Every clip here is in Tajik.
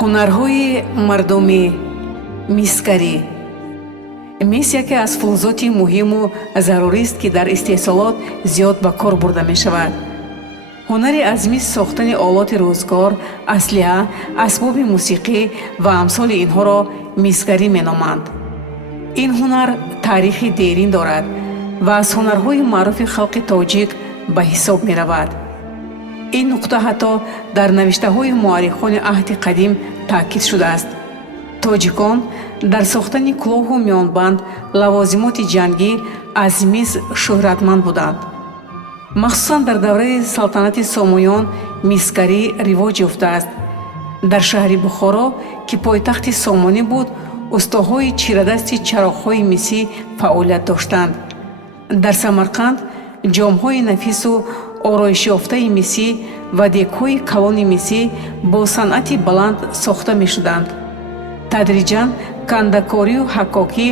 ҳунарҳои мардуми мисгарӣ. мис яке аз фулзоти муҳиму зарурист, ки дар истеҳсолот зиёд ба кор бурда мешавад. ҳунари аз мис сохтани олоти рӯзгор, аслиҳа, асбоби мусиқӣ ва амсоли инҳоро мисгарӣ меноманд. ин ҳунар таърихи дерин дорад ва аз ҳунарҳои маъруфи халқи тоҷик ба ҳисоб меравад. ин нуқта ҳатто дар навиштаҳои муаррихони аҳди қадим таъкид шудааст. тоҷикон дар сохтани кӯлоҳу миёнбанд, лавозимоти ҷангӣ аз мис шӯҳратманд буданд. махсусан дар давраи салтанати сомоён мисгарӣ ривоҷ ёфтааст. дар шаҳри бухоро, ки пойтахти сомонӣ буд, устоҳои чирадасти чароғҳои мисӣ фаъолият доштанд. дар самарқанд ҷомҳои нафису ороишёфтаи мисӣ ва дегҳои калони мисӣ бо санъати баланд сохта мешуданд. тадриҷан кандакорию ҳаккокӣ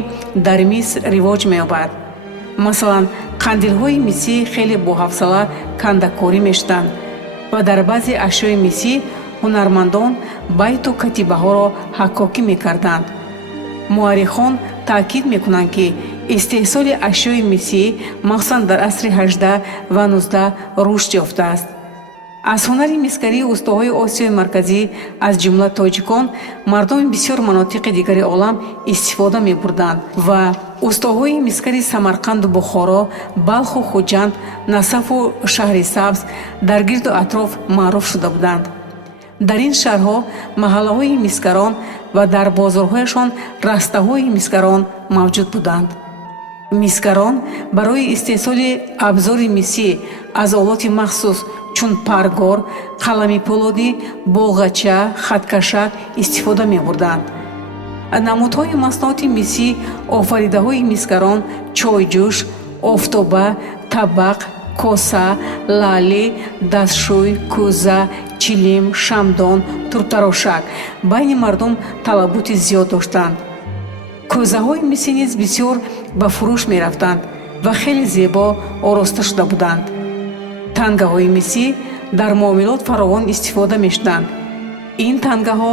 дар мис ривоҷ меёбад. масалан, қандилҳои мисӣ хеле боҳафзала кандакорӣ мешуданд ва дар баъзе ашёи мисӣ ҳунармандон байту катибаҳоро ҳаккокӣ мекарданд. муаррихон таъкид мекунанд, ки истеҳсоли ашёи мисӣ махсусан дар асри 18 ва 19 рушд ёфтааст. аз ҳунари мисгарии устоҳои осиёи марказӣ, аз ҷумла тоҷикон, мардуми бисёр манотиқи дигари олам истифода мебурданд ва устоҳои мисгари самарқанду бухоро, балху хуҷанд, насафу шаҳри сабз дар гирду атроф маъруф шуда буданд. дар ин шаҳрҳо маҳаллаҳои мисгарон ва дар бозорҳояшон растаҳои мисгарон мавҷуд буданд. мисгарон барои истеҳсоли абзори мисӣ аз олоти махсус чун паргор, қалами пӯлодӣ, болғача, хаткашак истифода мебурданд. намудҳои масноати мисӣ офаридаҳои мисгарон чойҷӯш, офтоба, табақ, коса, лали, дастшӯй, кӯза, чилим, шамдон, турбтарошак байни мардум талаботи зиёд доштанд. кӯзаҳои мисӣ низ бисёр ба фурӯш мерафтанд ва хеле зебо ороста шуда буданд. тангаҳои мисӣ дар муомилот фаровон истифода мешуданд. ин тангаҳо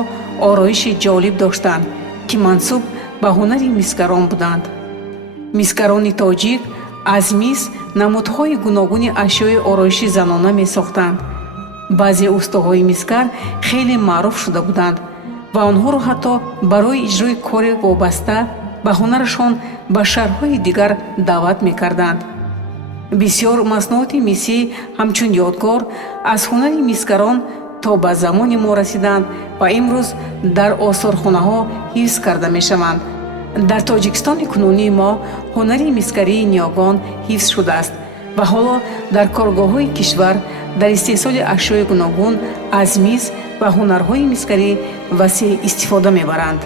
ороиши ҷолиб доштанд, ки мансуб ба ҳунари мисгарон буданд. мисгарони тоҷик аз мис намудҳои гуногуни ашёи ороиши занона месохтанд. баъзе устоҳои мисгар хеле маъруф шуда буданд ва онҳоро ҳатто барои иҷрои кори вобаста ба ҳунарашон ба шаҳрҳои дигар даъват мекарданд. бисёр маснуоти мисӣ ҳамчун ёдгор аз ҳунари мисгарон то ба замони мо расиданд ва имрӯз дар осорхонаҳо ҳифз карда мешаванд. дар тоҷикистони кунунии мо ҳунари мисгарии ниёгон ҳифз шудааст ва ҳоло дар коргоҳҳои кишвар дар истеҳсоли ашёи гуногун аз мис ва ҳунарҳои мисгарӣ васеъ истифода мебаранд.